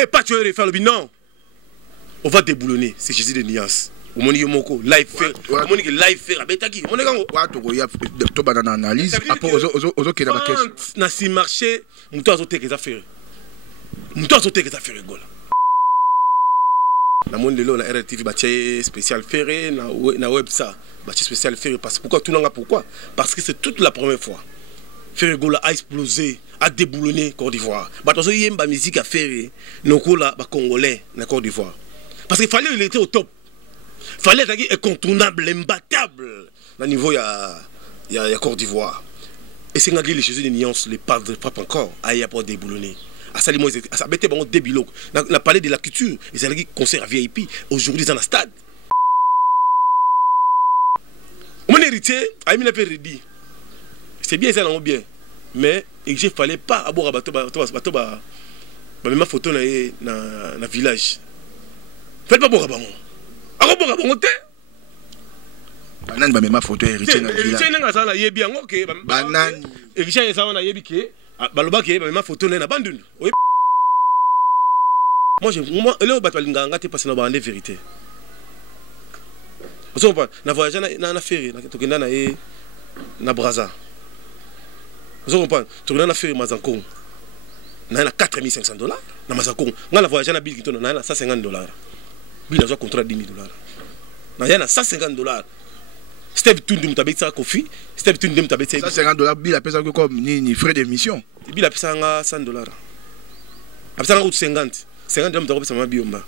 Et pas tu veux faire le non. On va déboulonner. C'est Jésus de Nias. Au moni yomoko live faire. Au moni que live faire. Abetaki. Moni gango. Wa to ya to banana analyse. Après ozo kena ba question. Na si marché, muto azote que ça faire. Muto azote que ça faire gola. Na monde lelo na RTV batie spécial ferré na web ça. Batie spécial ferré parce pourquoi tout nanga pourquoi? Parce que c'est toute la première fois. Ferré gola a explosé, a déboulonné Côte d'Ivoire. Batozo yemba musique à ferré, nokola ba congolais na Côte d'Ivoire. Parce qu'il fallait il était au top. Fallait être incontournable, imbattable. Au niveau, il y a Côte d'Ivoire. Et c'est les Jésus de Nuance, les pas frappent encore. Ah, il y a pas déboulonné. À ça, ça a été bon débilo. On a parlé de la culture. Ils ont dit concert à VIP. Aujourd'hui, dans le stade. Mon héritier, a mis un peu redit. C'est bien, ça, non, bien. Mais il ne fallait pas avoir ma photo dans le village. Faites pas boire banane ba mema photo héritier na village. Héritier nga sala yebi yango ke banane. Héritier nga na yebi ke baloba ke ba mema photo na bandundu. Moi le ba balinga ngate parce na ba ndé vérité. Vous comprenez na voyage na ferry na tokenda na na Brazza. Vous comprenez tokenda na ferry Mazankongo. Na $4500 na Mazankongo. Nga la voyage na bill kitono na $150. Il a un contrat de $10 000. Il y a $150. Steve Tundum Tabetsa Kofi, Steve Tundum Tabetsa. $150, Bill a payé comme ni frais d'émission. Bill a payé $100. Après ça, 50. $50 ça m'a biomba.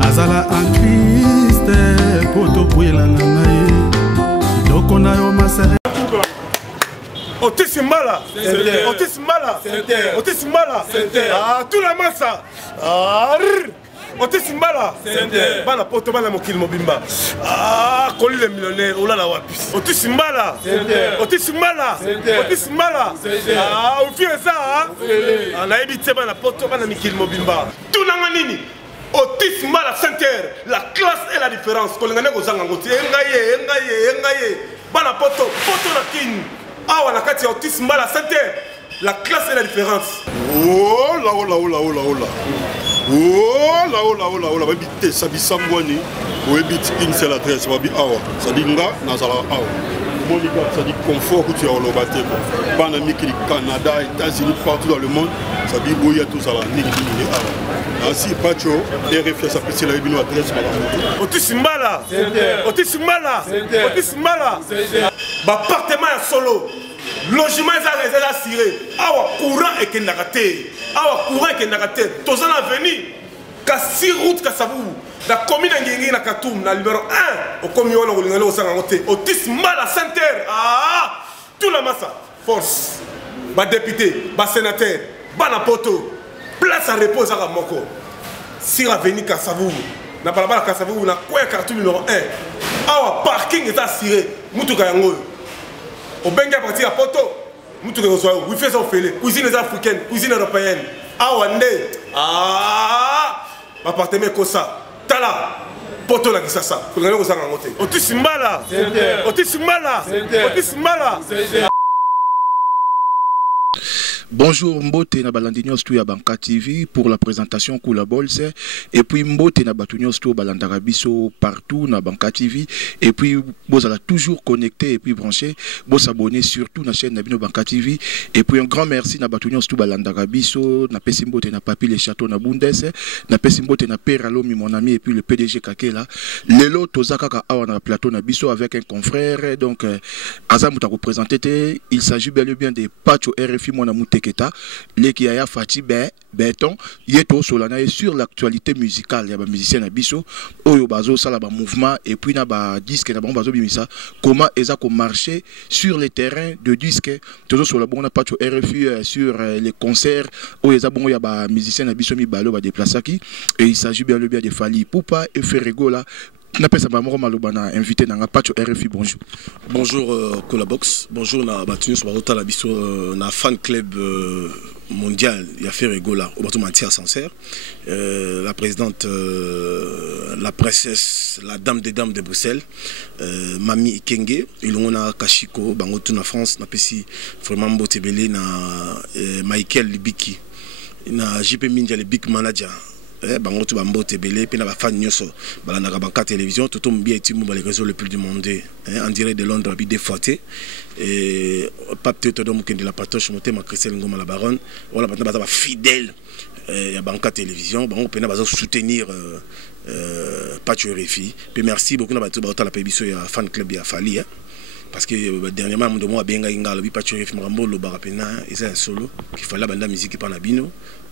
Azala en Christ, poto puela nanaye. Doko na yo masere. Otisimala, Otisimala, Otisimala, ah tout la massa, ah Otisimala, bana poto bana mokili mobimba, ah koli le millionnaire, ola la wapi. Otisimala, Otisimala, Otisimala, ah au fil ça, ah na ebite bana poto bana mokili mobimba. Tout nanga nini? Autisme à la Sainte-Terre, la classe et la différence. Quand on a bana poto la king. Ah on a kati autisme à la Sainte-Terre, la classe et la différence. Oh là oh là oh là oh là oh là. Oh là oh là oh là oh là. Babité sabisambwani. Ou ebit une seule adresse babi awa. Ça dit nga nazala awa. Monica, ça dit confort que tu as au Lobaté. Bana miki Canada, États-Unis, partout dans le monde. Ça dit boya tout ça là. Ainsi, Pacho, RFS a pris la adresse. Otisimala, Otisimala, Otisimala. Appartement à solo, logement est assuré. Awa courant et kenagate. Awa courant et kenagate. Tous en avenir. Kassi route Kassabou. La commune de na Katoum, na numéro 1. Au commune de au Sangote. Otisimala Sainte-Terre. Ah, tout la massa. Force. Ba député, ba sénateur, ba napoto. Place à repos à Moko. Si la veni Kassavou, na balabala Kassavou, na quoi carton numéro 1. Awa parking est assuré. Mutuka yango. Au Benga parti à Poto. Mutuka yango. Oui fait ça au félé. Cuisine africaine, cuisine européenne. Awa ndé. Ah. Appartement Kosa. Tala. Poto la Kisasa. Pour gagner aux Angote. Otisimala. Otisimala. Otisimala. Bonjour Mbote na balandinios tu ya Banka TV pour la présentation Kula Bolse et puis Mbote na batunios tu balandara biso partout na Banka TV et puis vous allez toujours connecté et puis branché vous s'abonner surtout na chaîne Nabino Banka TV et puis un grand merci na batunios tu balandara biso na pesi Mbote na papi les châteaux na Bundes na pesi Mbote na Peralomi mon ami et puis le PDG Kakela lelo tozaka ka awa na plateau na biso avec un confrère donc Azamuta représenter il s'agit bel et bien de Pacho RFI mon amoute Teketa leki ya Fati Beton yeto solana sur l'actualité musicale ya ba musicien na biso oyo bazo sala ba mouvement et puis na ba disque na ba bazo bimisa comment eza ko marcher sur les terrains de disque toujours sur la bonne patch RFI sur les concerts oyo eza bongo ya ba musicien na biso mi balo ba déplaçaki et il s'agit bien de Fally Ipupa et Ferrego là. Napesa ba moko maloba na invité na patch RFI. Bonjour. Bonjour Colabox. Bonjour na batuni sur batota la biso na fan club mondial ya Ferrego là au bateau Mantia sincère. La présidente la princesse la dame des dames de Bruxelles Mami Ikenge ilongona Kashiko bango tout na France na pesi vraiment mbotebele na Michael Libiki na JP Mindia le big manager bango tu bambote belé pe na ba fan nyoso balanda ka banka télévision tout mbia etimu ba les réseaux le plus du monde en direct de Londres bi défaté et pape teto donc de la patoche monter ma Christelle Ngoma la baronne wala banda ba fidèle ya banka télévision bango pe na ba soutenir patch RFI pe merci beaucoup na ba tout ba la biso ya fan club ya Fally parce que dernièrement mon de moi benga ingalo bi patch RFI marambo lo barapena eza solo qu'il fallait banda musique pa na bino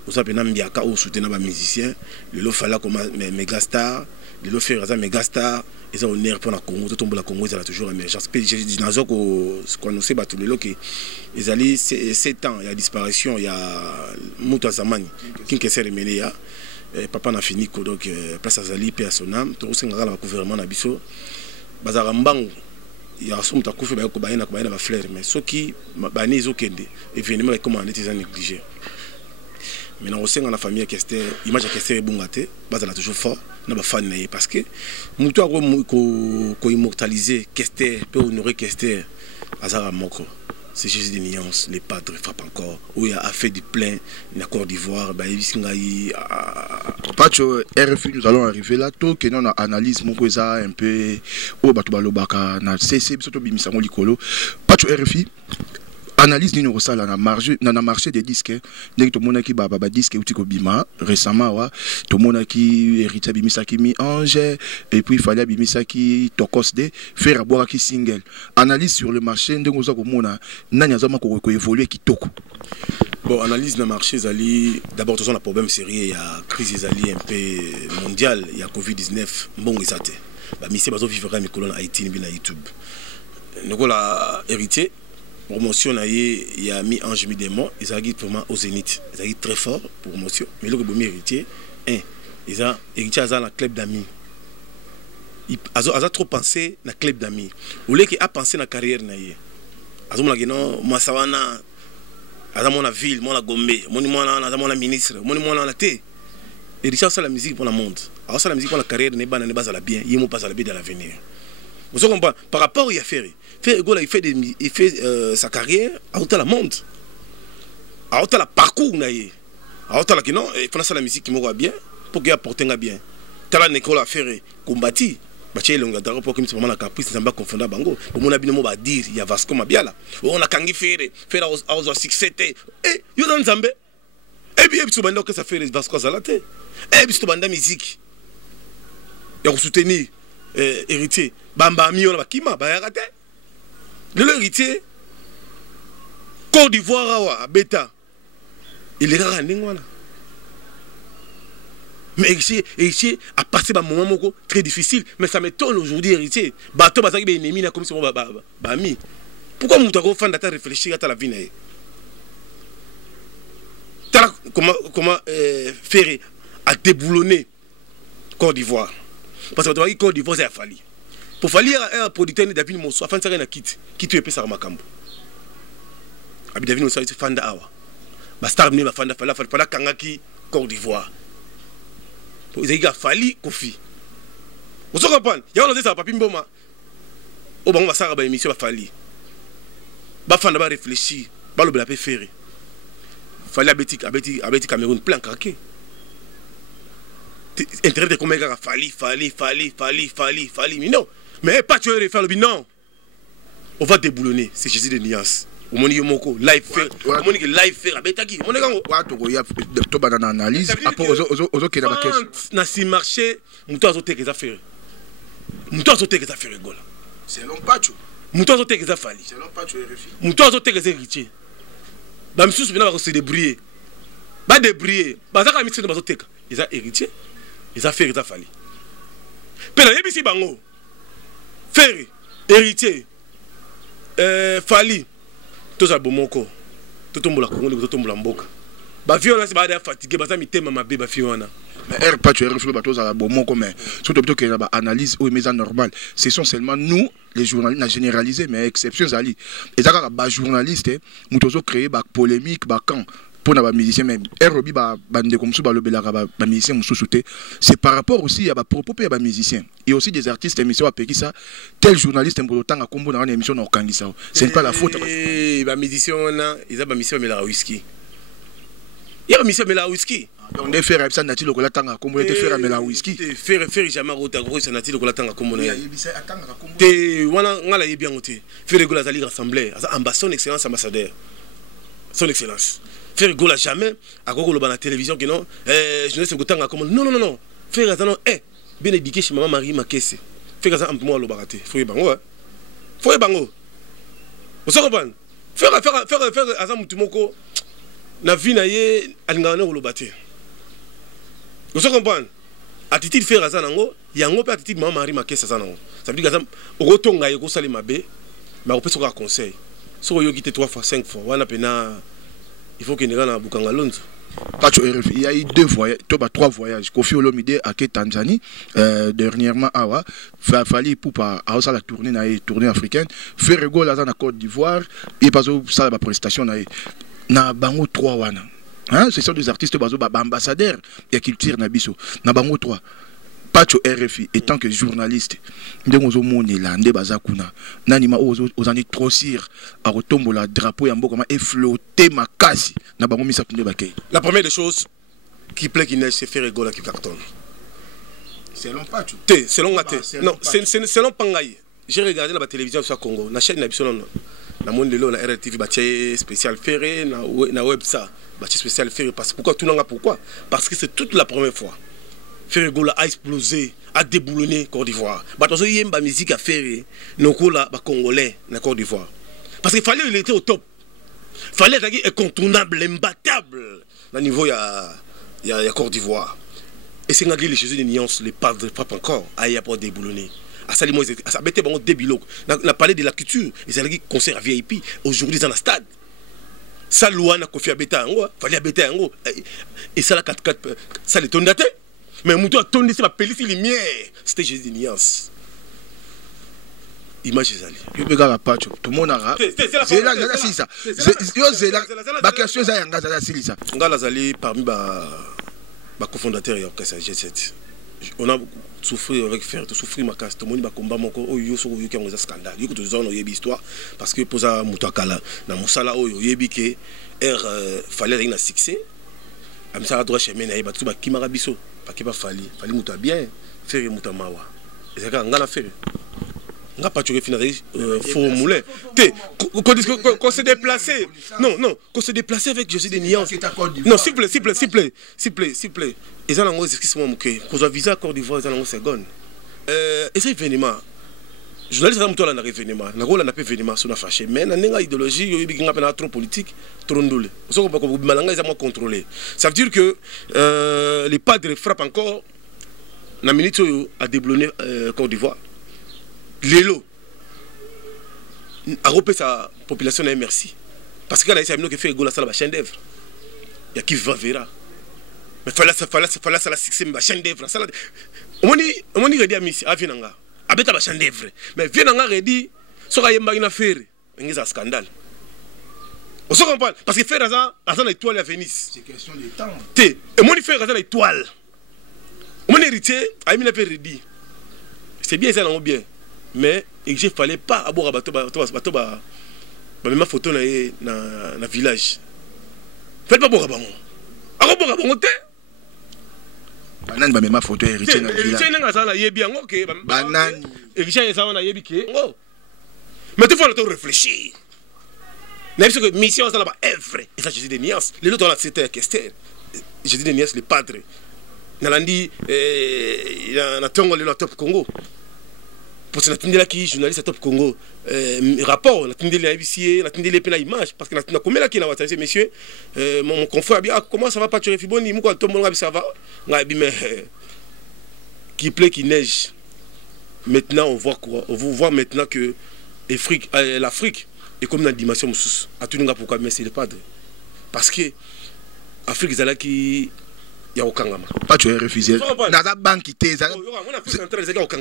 vous avez un ou soutenir les musiciens, le fallait comme mégastar, le fait raza mégastar, ils ont honneur pour la Congo, tout le Congo ils ont toujours émergence. J'ai dit dans ce qu'on sait battu le loquet, ils allaient 7 ans, il y a disparition, il y a Mouta Zamani, qui est remené ya, papa n'a fini donc place Azali paix à son âme, tout ce qu'on a le gouvernement n'abisso, bazarambango. Il y a son takou fait beaucoup baïna ba fleur, mais ceux qui bani ils ont kende, événement comment on est négligé. Maintenant au sein de la famille Kester image ya Kester ebungate bazala toujours fort na ba fan na parce que mutu ko immortaliser Kester peut honorer Kester azara moko c'est Jésus de nuances les padres frappent encore où il a fait du plein na Côte d'Ivoire ba yisingai patch RFI nous allons arriver là to que non analyse moko eza un peu o batu balobaka na CC biso to bimisa ngo likolo patch RFI analyse d'une ressala na marché des disques nek to mona ki ba disque utiko bima récemment wa to mona ki héritier bimisa ki mi ange et puis fallait bimisa ki tokos de faire boire ki single analyse sur le marché ndenge oza ko mona nani azama ko évoluer ki toko. Bon, analyse na marché zali d'abord tout ça un problème sérieux il y a crise zali un peu mondiale il y a Covid-19 bon ezate ba misi bazo vivre mi colonne Haïti ni na YouTube ngola héritier promotion il y a mis ange mi démon ils ont vraiment au zénith ils ont très fort pour promotion mais le bon héritier ils ont héritier à la club d'amis ils ont trop pensé na club d'amis ou les qui a pensé na carrière na yé azo mona non masawana azo mona ville mona gombe mona azo mona ministre mona la té héritier ça la musique pour le monde alors ça la musique pour la carrière ne basa la bien il mo pas la bien dans l'avenir vous comprenez par rapport il a fait il fait sa carrière à tout la monde à tout la parcours naïe à tout la qui non il faut ça la musique qui me bien pour qu'il apporte un bien tala Nicolas Ferré combattu baché longa daro pour que moment la caprice ça va confondre bango pour mon abino va dire il y a Vasco Mabiala on a kangi Ferré aux 6-7 et yo dans Zambé et puis tu banda que ça fait Vasco Zalate et puis tu banda musique il faut soutenir héritier bamba mi on va kima ba yarate le héritier Côte d'Ivoire à Beta il est rare n'ingwana mais héritier a passé un moment très difficile mais ça m'étonne aujourd'hui héritier bateau bazaki be ennemi na comme si on ba mi pourquoi mon tako fan data réfléchir à la vie na tala comment faire à déboulonner Côte d'Ivoire parce que Côte d'Ivoire c'est Fally pour Fally un producteur David Mosso afin ça na quitte qui tu épée ça makambo abi David Mosso c'est fan d'awa ba star ni ba fan fala kangaki Côte d'Ivoire ils ont Fally Kofi vous comprenez il y a on ça papi mboma au bango ba sara ba émission ba Fally ba fan ba réfléchir ba le bla préféré Fally abeti Cameroun plein craqué intérêt de comment Fally mais non mais pas tu veux faire le non on va déboulonner c'est Jésus de nuances au moni yomoko live faire au moni que live faire abetaki on est gango wa to ya to banana analyse après ozo kena ba question na si marché muto azoteka za faire muto azoteka za faire gola c'est long pas tu muto azoteka za Fally c'est long pas tu RFI muto azoteka za héritier ba misusu bina ba se débrouiller ba débrouiller ba za ka misusu ba zoteka ils a héritier ils a fait ils a fallu pena yebisi bango faire héritier fali toza bomoko totombola kongo le totombola mboka ba violence ba da fatigué ba za mitema mabe ba fiona mais pas tu es reflé bateau à bomoko mais surtout plutôt que la analyse ou mais normal ce sont seulement nous les journalistes na généralisé mais exceptions ali et ça ba journaliste mutozo créer ba polémique ba quand pour les musiciens même Robi bande comme ça ba musicien mususuté c'est par rapport aussi à ba propos pe ba musiciens et aussi des artistes émission apeki ça tel journaliste pour autant à combo dans une émission na okangisa c'est pas la faute ba musicien na ils a ba mission mais la whisky il y a mission mais la whisky donc des faire ça nati lokola tanga combo te faire mais la whisky faire jamais rota gros ça nati lokola tanga combo na te wana ngala yebi ngote faire gola zali rassembler ambassade excellence ambassadeur son excellence faire gola jamais à gogo lo na télévision que non je ne sais gotanga comme non faire ça non bien éduqué chez maman Marie Makesse faire ça un peu moi lo baraté faut bango vous comprenez faire azam mutumoko na vie na ye alingana lo baté vous comprenez attitude faire ça nango yango pe attitude maman Marie Makesse ça nango ça veut dire que ogotonga ye ko sali mabe mais on peut se conseil so yo quitté 3 fois 5 fois wana pena il faut qu'il y ait un boucan à Londres. Il y a eu 3 voyages. Kofi Olomide à Tanzanie, dernièrement à Fali Poupa à la tournée africaine. Ferrego là en Côte d'Ivoire, il passe ça la prestation na bango 3 wana. Hein, ce sont des artistes bazo ambassadeurs et culture na biso. Na bango 3. Pacho RFI étant que journaliste ndengo monela nde bazakuna nanima ozani trosir a retombola drapeau ya mboka et flotter makasi na bango misa tunde bakay. La première des choses qui plaît qui neige c'est faire rigoler qui cartonne. Selon Pacho. Selon Maté. Non, selon Pangaï. J'ai regardé la télévision sur Congo, na chaîne na biso non. Na monde de la RTV batie spécial ferré na web ça, batie spécial ferré parce pourquoi tout nanga pourquoi? Parce que c'est toute la première fois. Ferregola a explosé, a déboulonné Côte d'Ivoire. Parce qu'il y a une musique à faire, nos Congolais na Côte d'Ivoire. Parce qu'il fallait il était au top. Il fallait être incontournable, imbattable. Au niveau, il y a Côte d'Ivoire. Et c'est les Jésus des nuances, les padres frappent encore à y avoir déboulonné. À ça, ça bête bon débilok. On a parlé de la culture, ils ont concert à VIP. Aujourd'hui, dans le stade. Ça, loi n'a confié à Beta, fallait à Beta, et ça, la 4-4, ça les tonne. Mais Moutou a tourné sur ma pellicule lumière. C'était Jésus des nuances. Image des alliés. Tout le monde a. C'est là, c'est ça. C'est là. La question est ça. On a les parmi les cofondateurs et orchestre G7. On a souffert avec fer, souffrir ma casse. Tout le monde a combattu mon corps. Il y a un scandale. Il y a une histoire. Parce que pour ça, Moutou a kala. Dans Moussala, il y a que fallait un succès. Amsa a droit chemin. Il y a tout qui m'a rabisso. Parce qu'il va falloir mouta bien faire mouta mawa et c'est quand on a fait on n'a pas tué finalement formulé qu'on se déplacer non qu'on se déplacer avec Jésus des nuances non s'il plaît et ça l'ango excuse-moi mouké qu'on a visa Côte d'Ivoire ça l'ango seconde et c'est événement journaliste ça mouta là na événement na ko là na pas événement sur na fâché mais na nenga idéologie yo bikinga pena trop politique trop ndole so ko ko malanga ils ont contrôlé ça veut dire que les padres frappent encore na minute a déblonné Côte d'Ivoire lelo a repé sa population na merci parce que là il s'est que fait gola ça la chaîne d'œuvre il y a qui va verra mais fallait ça la succès ma chaîne d'œuvre ça on dit ready à miss avinanga abeta ba chaîne d'œuvre mais vient nga ready so ka yemba ina faire ngiza scandale. On se comprend parce que faire ça à l'étoile à Venise. C'est question de temps. Et moi il fait ça l'étoile. Mon héritier a mis la ready. C'est bien ça non bien. Mais il fallait pas avoir bateau même photo na village. Faites pas boire bango. Ako boire bango te. Banane ba même photo héritier na village. Héritier nga ça na yebi ngo ke banane. Héritier ça na yebi ke. Mais tu faut le réfléchir. Même si la mission est là-bas, œuvre. Et ça, Jésus des nuances. Les autres, c'était Kester. Jésus des nuances, les padres. Il y a un Tongo, le top Congo. parce que natindela qui journaliste à Top Congo rapport natindela ABC natindela pe na image parce que natinda komela ki na watasi monsieur mon confrère bien comment ça va pas tu refiboni muko to mon ça va ngabi mais qui pleut qui neige maintenant on voit quoi on voit maintenant que l'Afrique est comme dans la dimension moussous à tout nga pourquoi mais c'est le padre parce que Afrique zala qui ya okangama pas tu es refusé na la banque té zala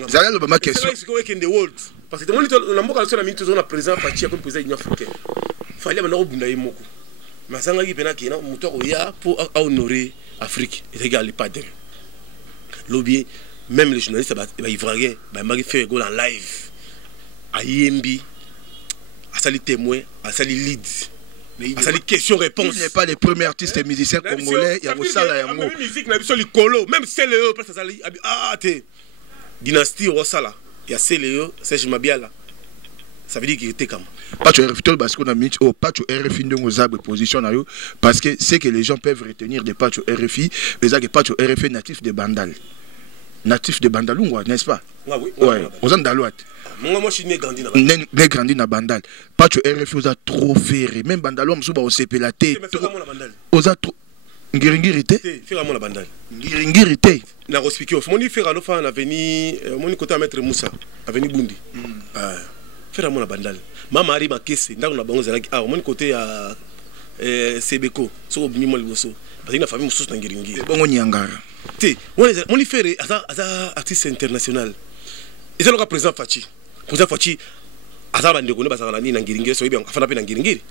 zala le bama question in the world parce que on a mboka sur la minute on a président Fachi comme président union africaine fallait bana obunda yemoko masanga ki pena kina muto ya pour honorer Afrique et regarder pas de lobby même les journalistes ba ivoirien ba mari faire go en live à Yembi à sali témoin à sali lead à la question-réponse. Il n'est pas le premier artiste et musicien congolais. Il y a Rossala, il y a la musique, même Céléo, dynastie Rossala, il y a Céléo, Serge Mabiala. Ça veut dire qu'il était comme. Pas tu RFI parce qu'on a mis au pas tu RFI de nos position parce que c'est que les gens peuvent retenir des pas tu RFI, mais ça que pas tu RFI natif de Bandal. Natif de Bandalungwa, n'est-ce pas? Oui. Ouais, aux Andalouates. Moi, je suis né grandi dans Bandal. Né grandi dans Bandal. Pas tu RFI aux a trop ferré. Même Bandalou, on au CP la tête. Aux a trop. Ngiringirité. Fais la Bandal. Ngiringirité. Na respiqué. Mon dit faire à l'avenue, mon côté à Maître Moussa, avenue Bundi. Fais la Bandal. Maman arrive à Kessé. Dans la banque de mon côté à Sebeko. Sur au Bini Moligoso. Parce que la famille Moussa dans Ngiringi. Bon, on y engare. On y fait artiste international. Et c'est le président Fachi. Président Fachi, Azaba Ndekone Basana ni Ngiringi, so bien, Afana Pe Ngiringi,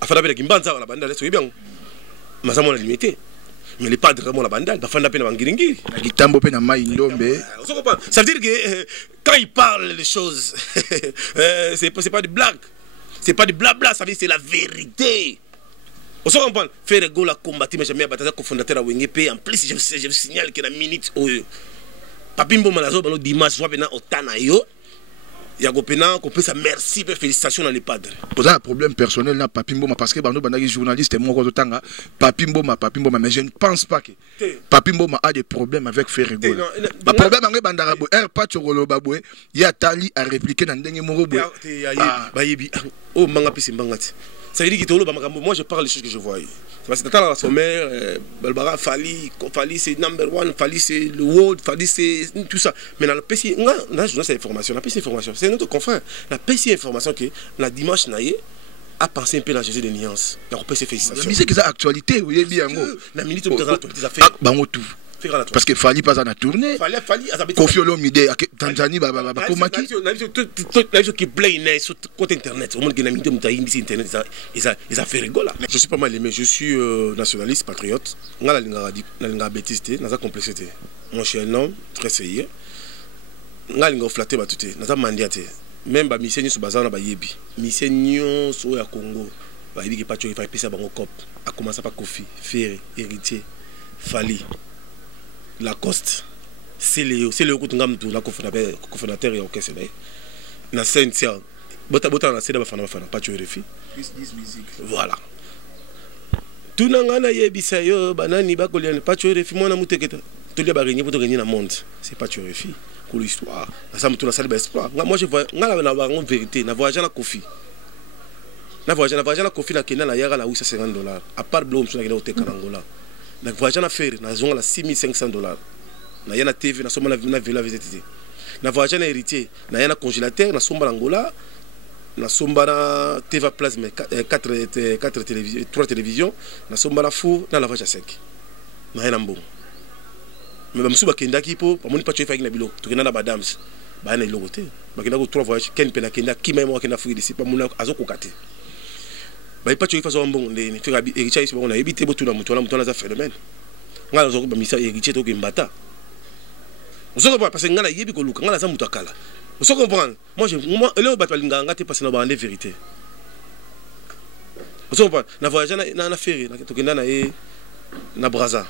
Afana Pe Kimbanza, la bande, so bien. Mazamo la limité. Mais les padres de la bande, Afana Pe Ngiringi. Gitambo Pe na Maïndombe. Ça veut dire que quand il parle les choses, c'est pas de blague. C'est pas de blabla, ça veut dire c'est la vérité. On se comprend, faire le goal à combattre, mais jamais à cofondateur à Wengepe. En plus, je vous signale que la minute où Papimbo Malazo, dimanche, soit maintenant au Tanayo, il y a qu'on peut sa merci, félicitations dans les padres. Vous avez un problème personnel là, Papimbo, parce que les journalistes et moi, Papimbo, mais je ne pense pas que Papimbo a des problèmes avec Ferrego. Le problème avec Bandarabo, Patchorolo Baboué, il y a Tali à répliquer dans le dernier mot. Oh, Mangapis Mbangati. Ça veut dire que moi je parle des choses que je vois. Parce que dans la sommaire, Balbara, Fali c'est number one, Fali c'est le world, Fali c'est tout ça. Mais dans la PC, on a cette information, la PC information, c'est notre confrère. La PC information que la dimanche naïe a pensé un peu la gestion des nuances. La PC félicitations. Mais c'est que ça actualité, vous avez bien. La minute où tu as fait. tout. Parce que Fali pas en a tourné. Fali Kofi Olomide Tanzanie Komaki. Qui play sur compte internet. Au monde qui a mis internet, ils a fait rigoler. Je suis pas mal aimé. Je suis nationaliste, patriote. On a la bêtise, on a la complexité. Moi, je suis un homme très sérieux. On a la flatté, on a mandiaté. Même si mission sur bazar na bayebi. Mission sur le Congo. Bayebi qui pas tu fais pisa bango cop. A commencer par Kofi, Ferré, Héritier, Fali. Lacoste, c'est le coup la cofondateur et orchestre. Na scène tia. Bota na scène bafana pas tu refi. Voilà. Tout nangana yebisa yo banani bakoliana pas tu refi mona muteketa. Tout les barigné pour te gagner dans le monde. C'est pas tu refi. Pour l'histoire. Ça me tourne la salle d'espoir. Moi je vois ngala na ba vérité, na voyage na Kofi. Na voyage na Kofi na Kenya na yara na $850. À part blom sur na hotel Angola. Na voyage na faire na zonga la $6,500. Na yana TV na soma na villa visiter. Na voyage na héritier, na yana congélateur na somba Angola, na somba na TV plasma 3 télévisions, na somba na four na lavage à sec. Na yana mbongo. Mais bamusu bakenda kipo, pamoni pa tu fais na bilo, to kena na badams. Ba na iloko te. Bakenda ko 3 voyages ken pena kenda ki même wakenda fugi d'ici pa mona azoko kate. Ba pas tu fais so mbongo ndeni, tu gabi héritier ici on a évité botu na mutu na za phénomène. Ngala zo ba misa héritier to kembata. Vous comprenez parce que ngala yebi ko luka ngala za mutu akala. Vous comprenez? Moi le ba balinga ngate parce na ba ndé vérité. Vous comprenez? Na voyage na ferry na to kenda na e na Braza.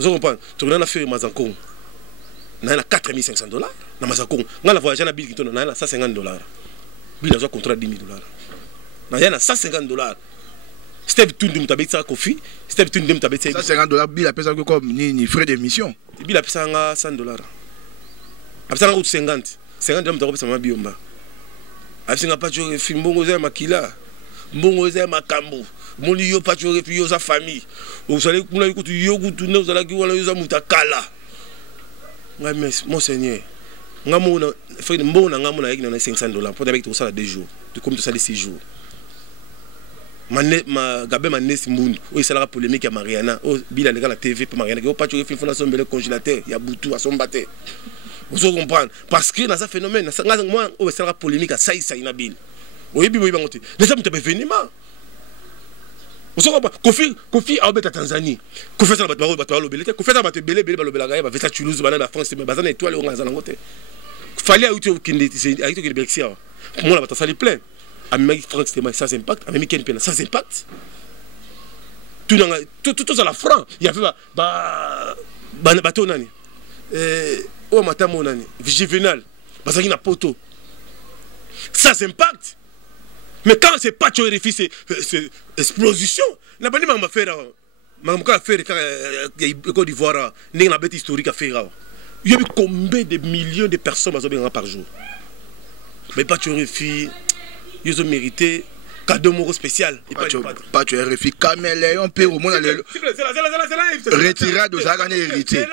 Vous comprenez? Tu regardes la ferry Mazankou. Na $4,500 na Mazankou. Na la voyage na bill qui tourne na $150. Bill a contrat $10,000. Na yana $150. Steve Tundum tabetsa Kofi, Steve Tundum tabetsa $150 bill a comme ni frais d'émission. Bill a payé $100. A payé 50. 50 drame toko pesa ma biomba asinga pacho refi mbongo za makila mbongo za makambo moni yo pacho refi yo za famille osali kuna yukutu yo kutu ne osala ki wala yo za mutakala ngai mes monseigneur ngamona frère mbona ngamona yaki na $500 pour avec tout ça 2 jours tu comme tout ça les 6 jours ma gabe manes mbundu o isala polémique ya Mariana o bila ndeka la TV pour Mariana ko pacho refi fona sombele congélateur ya butu asombate. Vous comprenez parce que dans ce phénomène moi on va polémique à ça ina bil oyebi boyebi bangote déjà muta événement vous comprenez Kofi a obeta Tanzanie Kofi ça bato lobelete Kofi ça bato belé balobela ga ba vesa Toulouse bana la France mais bazana étoile on ngazana ngote fallait a uti kinde a uti Belxia moi la bato sali plein a meki franc c'était sans impact a meki ken pena sans impact tout ça la franc il y avait bato nani oh matin mon année Juvenal parce qu'il y a poto ça impact mais quand c'est pas tu vérifies c'est explosion n'a pas dit m'a faire Côte d'Ivoire n'est une bête historique à faire il y a combien de millions de personnes par jour mais pas tu vérifies ils ont mérité cadeau moro spécial pas tu vérifies caméléon peut au moins retirer de ça gagner héritier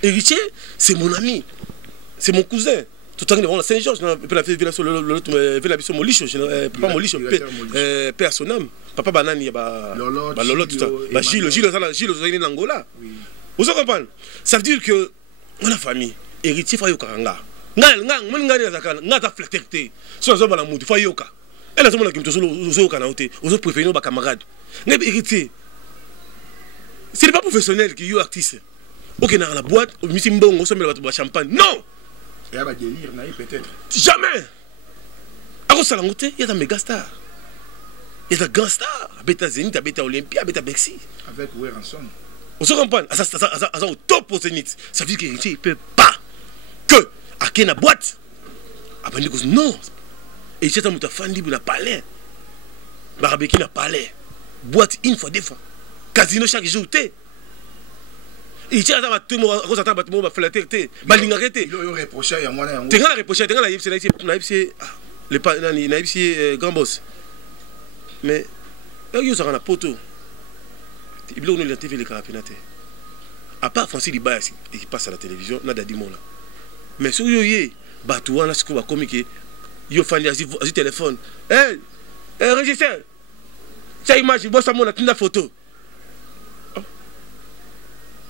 héritier, c'est mon ami, c'est mon cousin. Tout le temps, on a Saint-Georges, on a fait la l'autre Molicho, pas Molicho, père son âme. Papa Banani, Lolo, tout ça. Gilles, Angola. Vous comprenez? Ça veut dire que on a famille, héritier Fayokaranga. Nga flatterté. Si on a la moute, Fayoka. Elle a dit que nous avons préféré nos camarades. Héritier. Ce n'est pas professionnel qui est artiste. Ok, dans la boîte, on met un sommet champagne. Non! Il y a des délires, peut-être. Jamais! Alors, ça il y a des méga stars. Il y a des grands stars. Beta Zénith, Beta Olympia, Beta Bexi. Avec Oué Ransom. On se comprend. Ça au top au Zénith. Ça veut dire qu'il ne peut pas que à quelle boîte. Après, il dit non. Et il y a des fandi qui n'a pas l'air. Barabeki n'a pas l'air. Boîte une fois, deux fois. Casino chaque jour. Il y a des gens qui ont fait la tête. Grand boss. Mais il y a un poteau. Il y a une TV à part Francis Libaya qui passe à la télévision, il y a des gens. Mais si il y a des gens qui ont communiqué, il y a un téléphone. Hé, régisseur, cette image, il y a une photo.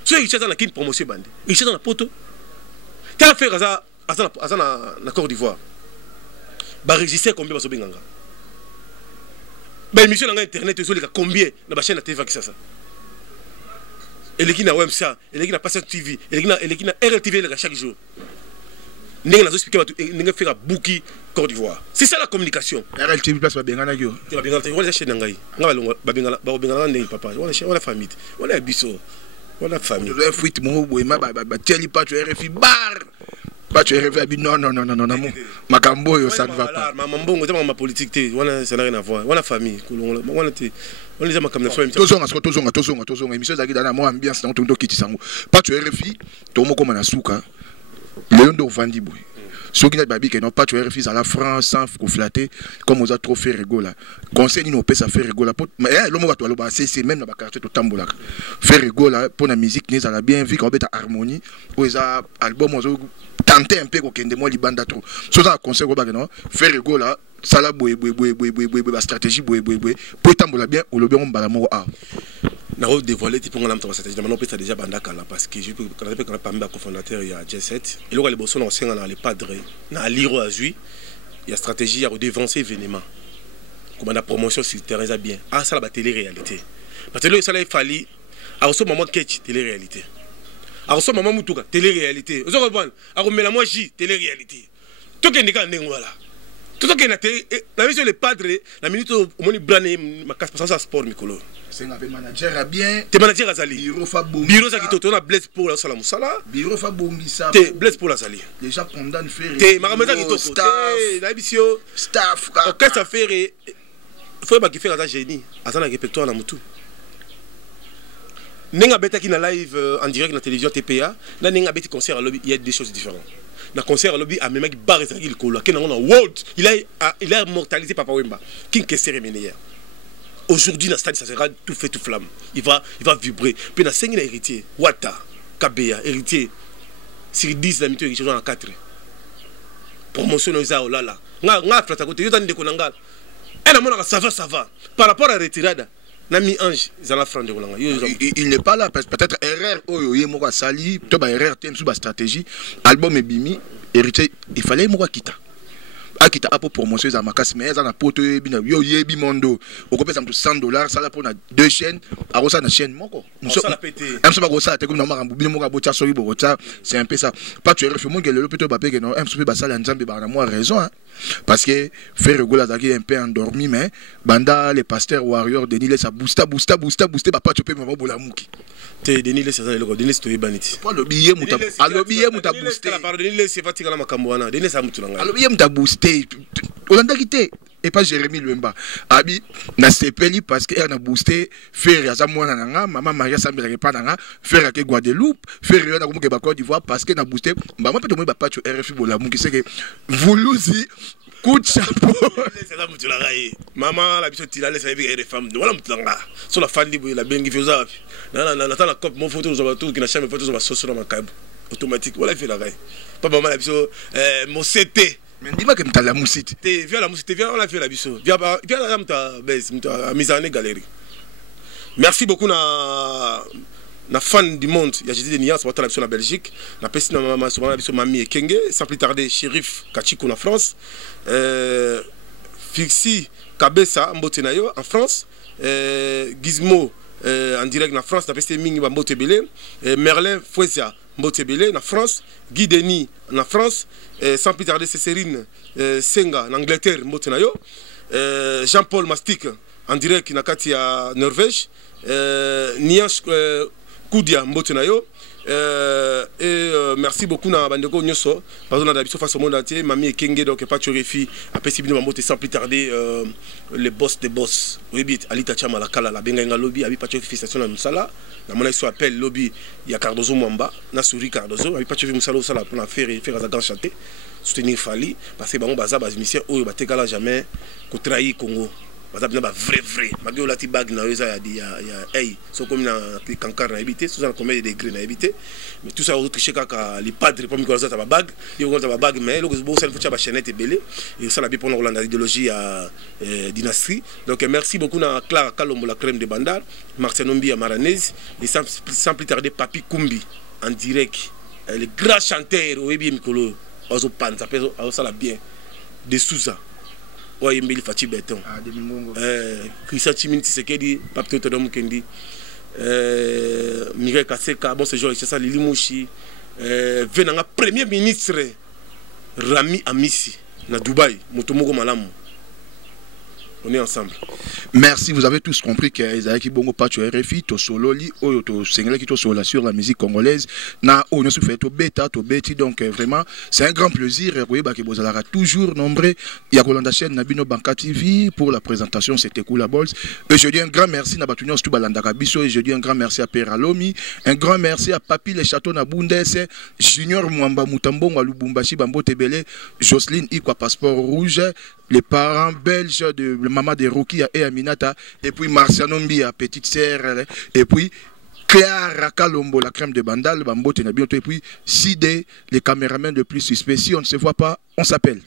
Si il y a une promotion, il y a une photo. Quelle affaire à la Côte d'Ivoire? Il régisseur combien de choses? Il émission sur Internet, combien de chaîne de TV qui ça? Il y a WMSA, il y a Passion TV, il y a RLTV chaque jour. Il y a un bouki Côte d'Ivoire. C'est ça la communication. RLTV place Babengana yo. On a chaîne ngai. On papa, on a famille, on a biso. On a famille. Je vais fuite mon boema tieli pas tu RFI bar. Pas tu RFI non. Makambo ça ne va pas. Mambo c'est ma politique ça n'a rien à voir. On a famille, on les a comme ça. Tozonga émission zaki dans moi ambiance dans tondo kiti sango. Pas tu RFI, tomo comme na suka. Léon do vandi boy. Ceux qui n'ont pas dit que non pas tu RFI à la France sans flatter comme on a trop fait rigoler. Conseil nous peut ça faire rigoler. Mais l'homme va toi c'est même dans la quartier tout tambola. Faire rigoler pour la musique n'est ça bien vu qu'on bet harmonie ou ça album on tenter un peu qu'on de moi libanda trop. So ça conseil qu'on non faire rigoler ça la boy stratégie boy pour tambola bien ou le bien on balamo a. N'a dévoilé type on a stratégie maintenant peut ça déjà bandaka là parce que je peux quand on a parmi cofondateur il y a J7 et là les bossons on dans les padres na liro azui il y a stratégie à dévancer événement comme la promotion sur terrain ça bien ah ça la télé réalité parce que là ça il fallait à ce moment catch télé réalité à ce moment mutuka télé réalité vous comprenez à remettre moi J télé réalité tout que ndika ndengwa là tout que na télé la mission les padres la minute au moni brané ma casse parce ça sport mikolo c'est un manager à bien te manager azali bureau ça qui tona blesse pour la sala musala bureau fa bongisa te blesse pour la sali déjà condamné faire te makameza qui to staff na bisio staff qu'est-ce ça faire faut pas qu'il faire ça génie attends le répertoire na mutu Nenga beta qui na live en direct na télévision TPA, na nenga beta concert à lobby, il y a des choses différentes. Na concert à lobby a même bar ezaki likolo, qui na world, il a immortalisé Papa Wemba. Qui que cérémonie hier. Aujourd'hui, dans le stade, ça sera tout fait, tout flamme. Il va vibrer. Puis, dans 5 héritiers, Wata, Kabea, héritier, sur 10, la héritier, en 4. Promotion, oh là là. Nga frata côté, yo tani de konanga. Ça va. Par rapport à la retirada, Nami Ange, ils ont franc de konanga. Il n'est pas là, peut-être erreur, oyo moko sali, to ba erreur tem sous ba stratégie, album et bimi, héritier, il fallait moko kita. Akita pour promotion za makasi mais za na poto bina yo yebi mondo okopesa mtu $100 ça là pour na 2 chaînes arosa na chaîne moko ça la pété amso ba gosa te comme na makambu bino moko botia so yibo botia c'est un peu ça pas tu refais mon que le plutôt ba que non amso ba sala nzambe ba na moi raison hein parce que faire regola zaki un peu endormi mais banda les pasteurs warriors Denis les ça booster ba pas tu peux me bola muki te Denis les ça le Denis to yibaniti pas le billet muta booster la parole Denis les c'est fatika na makambo wana Denis ça mutu nga le billet muta booster Olanda quitté et pas Jérémy Luemba abi na sepeli parce que elle a boosté faire ya mwana nanga maman Maria Sambela pas nanga faire ke Guadeloupe faire na ko ke ba Côte d'Ivoire parce que na boosté ba moi peut moi ba pas tu RFI bola mu qui c'est que Voulouzi coup de chapeau c'est ça mutu la gai maman la biso tila les avec des femmes voilà mutu nga sur la fan libre la bengi feza na la cop mon photo nous tout qui na jamais photo sur sur ma cab automatique voilà fait la gai pas maman la biso mon CT. Mais dis-moi que tu as la moussite. Viens la moussite, viens on la fait la biso. Viens la mise en galerie. Merci beaucoup na fan du monde. Il y a Jésus de Nias, on va la en Belgique. Na pesi na maman sur la biso Mami et Kenge, sans plus tarder Shérif Kachiko en France. Fixi Kabessa Mbotenayo en France. Gizmo en direct en France, na pesi Mingi Mbotebele. Merlin Fouezia Mbotebele en France. Guy Denis en France. Sans plus tarder Cécérine Senga en Angleterre Mbotenayo. Jean-Paul Mastik en direct Nakati à Norvège. Niash Koudia Mbotenayo. Et merci beaucoup na bandeko nyoso parce qu'on a d'habitude face au monde entier Mami et Kenge donc pas tu refi après si bien monter sans plus tarder les boss des boss oui bit Alita Chama la kala la benga lobby abi pas tu refi station na musala na mona so appelle lobby il y a Cardozo Mwamba na Suri Cardozo abi pas tu refi musala sala pour faire à grand chanter soutenir Fali parce que bango baza bas mission oyo batekala jamais ko trahir Congo bazabina ba vrai magio lati bag na yoza ya hey so comme na kankar na habité so ça combien de degrés na habité mais tout ça autre cheka ka les padres pour miko za ta bag yo ko ta bag mais le bo ça faut cha ba chaînette belé et ça la bi pour la idéologie à dynastie donc merci beaucoup na Clara Kalombo la crème de Bandar Martin Ombi à Maranese et sans plus tarder Papi Kumbi en direct le grand chanteur Oebi Mikolo ozo pan ça peut ça la bien de Souza. Ouais, il faut faire béton. Christian Chimini Tshisekedi, Pape Todom Kendi, Mireille Kaseka, bon ce jour, c'est ça, Lili Mouchi, venant premier ministre Rami Amissi, na Dubaï, Motomogo Malamu. On est ensemble. Merci, vous avez tous compris que Isaïki Bongo Pacho RFI, to solo li, oyo to sengela qui to sola sur la musique congolaise, na oyo se fait to beta, to beti, donc vraiment c'est un grand plaisir. Vous voyez que vous allez toujours nombreux. Il y a Kolanda chaîne Nabino Banka TV pour la présentation, c'était Kula Balls. Et je dis un grand merci à Batunios Tubalanda Kabiso et je dis un grand merci à Père Alomi, un grand merci à Papi Les Châteaux Nabundes, Junior Mwamba Mutambongo à Lubumbashi Bambo Tebele, Jocelyne Ikwa Passeport Rouge, les parents belges de maman de Rocky et Aminata, et puis Marciano Mbia, petite sœur, et puis Clara Kalombo, la crème de Bandal, Bambo Tenabioto, et puis Sidé, les caméramans le plus suspects. Si on ne se voit pas, on s'appelle.